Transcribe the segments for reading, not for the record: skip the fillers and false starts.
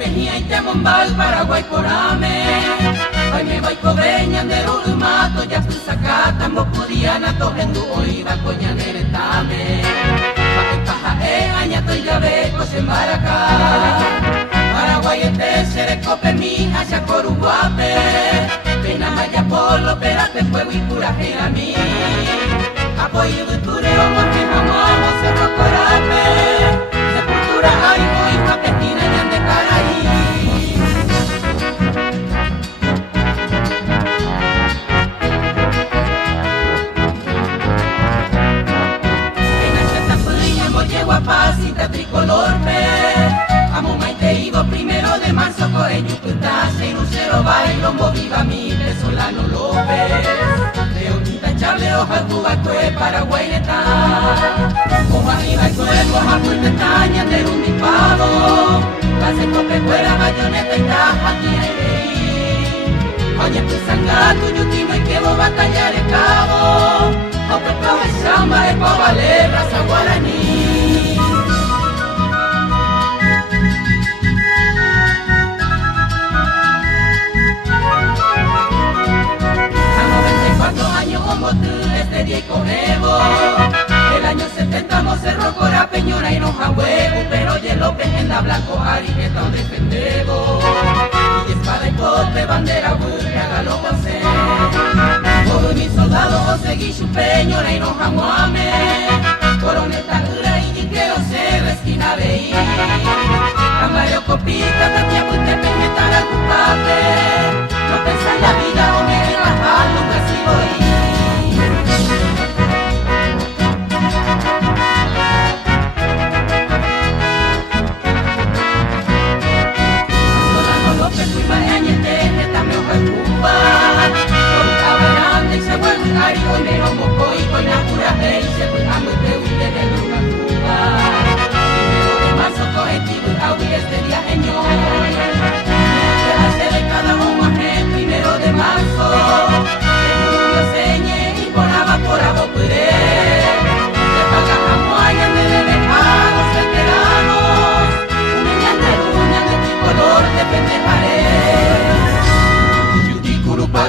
Tejía y Temombal, Paraguay por ame. Hoy me voy cobreña de Urumato, ya tu sacata, Mopuriana, Tojendu, Oiba, Coñaneretame. Pajae, Añato y Llave, Cosembaracá. Paraguay, Serecope, Mija, Chacoruguape. Pena, Maya, Polo, Perate, Fuego y Curaje a mí. Apoyo de Tureo, Monte, Mamá, Cerro Corape. Sepultura, Aibo, Hija, Petina, Yande, Caraí. Guapacita tricolor pe amo maite ido 1 de marzo coeño putase y lucero bailo viva mi venezolano López Leonita Charle hoja cuba cue Paraguay neta hoja iba cue hoja puente taña de un pavo pase cope fuera bayoneta y taja tiene oye tu sangato yutino y que vos batallar el cabo ope prove chamba de vale raza guaraní. Desde día y conevo el año 70 mo cerró Cora Peñora y Noja Huevo pero oye López en la Blanco Ariqueta donde defendemos y espada y cote bandera burra galopose todo mi soldado José Guichu Peñora y Noja Muame coroneta dura y jiquero se esquina veí Camario Copita Tatia Puente Pejeta la culpable no pensa en la vida o me relajar nunca sigo ahí. Hoy me lo moco y con la pura rey se fue a muy de huir de una Cuba. Primero de marzo cohetivo a huir este día señor. De cada uno el 1 de marzo. El rubio señe y por abajo puré. Se paga jamoya de dejados veteranos. Una ñante ruña de tricolor de pendejaré. Yudicurupa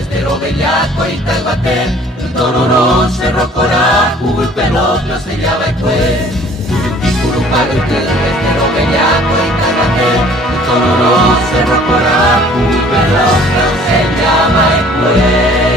estero bellaco y talbatel. Tororó, Cerro Corá, Hugo y Pelotro se llama el juez. Yudicurupa estero bellaco y talbatel. Tororó, Cerro Corá, Hugo y Pelotro se llama el juez.